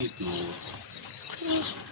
いいよ。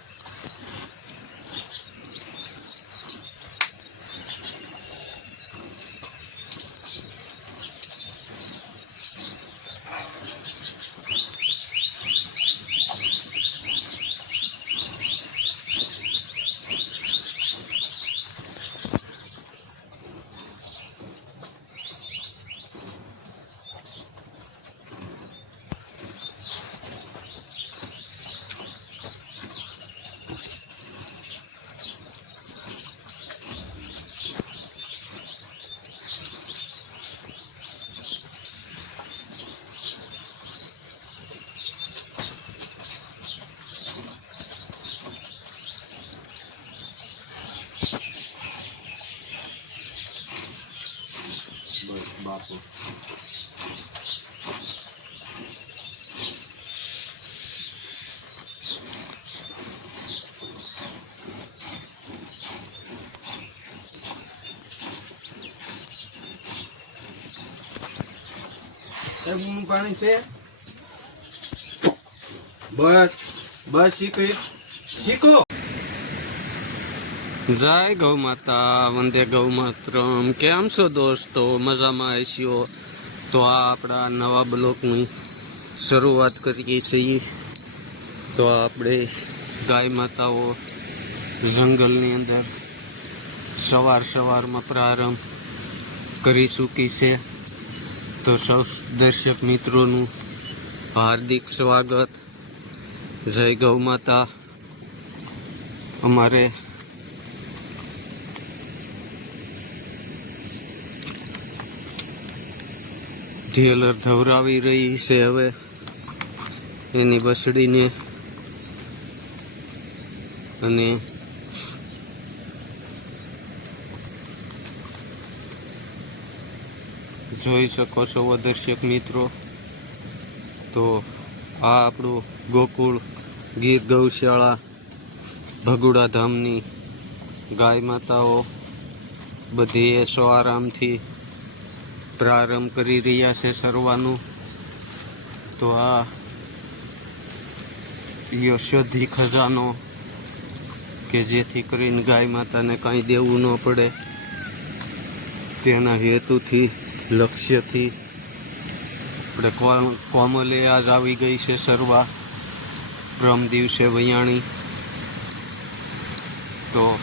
બસ બાપુ એવું પાણી છે બસ બસ શીખી શીખો જય ગૌ માતા, વંદે ગૌ માતરમ. કેમ છો દોસ્તો? મજામાં આવીશો તો આ આપણા નવા બ્લોકની શરૂઆત કરીએ છીએ. તો આપણે ગાય માતાઓ જંગલની અંદર સવાર સવારમાં પ્રારંભ કરી ચૂકી છે. તો સૌ દર્શક મિત્રોનું હાર્દિક સ્વાગત. જય ગૌ માતા. અમારે ઢેલર ધવરાવી રહી છે હવે. એની બસડીને. અને જોઈ શકો છો દર્શક મિત્રો, તો આ આપણું ગોકુળ ગીર ગૌશાળા ભગુડા ધામની ગાય માતાઓ બધી એસો આરામથી પ્રારંભ કરી રહ્યા છે સરવાનું. તો આ યશોધી ખજાનો કે જેથી કરીને ગાય માતાને કાંઈ દેવું ન પડે, તેના હેતુથી, લક્ષ્યથી આપણે કોમ- કોમલે આજ આવી ગઈ છે સરવા. પ્રમ દિવસે વૈયાણી. તો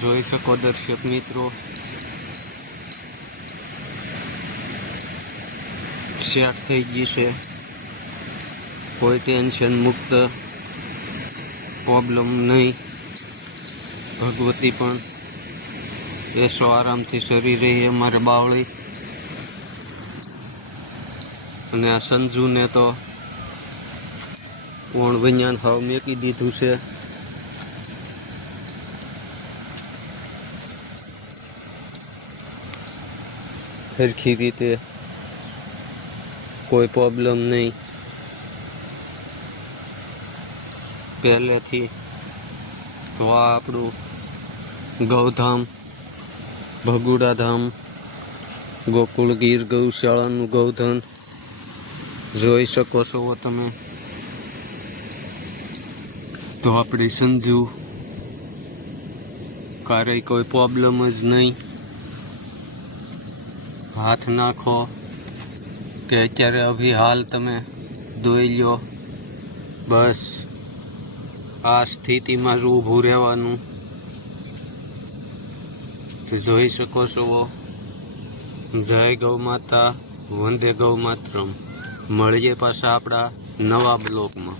જોઈ શકો દર્શક મિત્રો સેટ થઈ ગઈ છે. કોઈ ટેન્શન મુક્ત પ્રોબ્લેમ નહીં. ભગવતી પણ બેસો આરામથી સરી રહી, અમારે બાવળી. અને આ સંજુને તો કોણ વિજ્ઞાન હાવ મેકી દીધું છે. સરખી રીતે કોઈ પ્રોબ્લેમ નહીં. પહેલેથી તો આ આપણું ગૌધામ, ભગુડાધામ, ગોકુળ ગીર ગૌશાળાનું ગૌધન જોઈ શકો છો તમે. તો આપણે સમજુ ક્યારેય કોઈ પ્રોબ્લેમ જ નહીં. હાથ નાખો. કે અત્યારે અભી હાલ તમે દોઈ લ્યો. બસ. આ સ્થિતિમાં જ ઊભું રહેવાનું. જોઈ શકો છો. જય ગૌ માતા, વંદે ગૌ માતરમ. મળીએ પાછા આપણા નવા બ્લોકમાં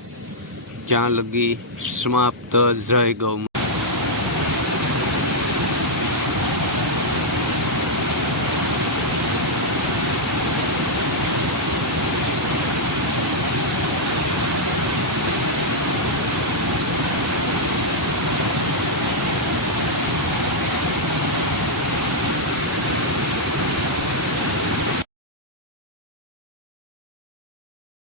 ત્યાં લગી સમાપ્ત. જય ગૌ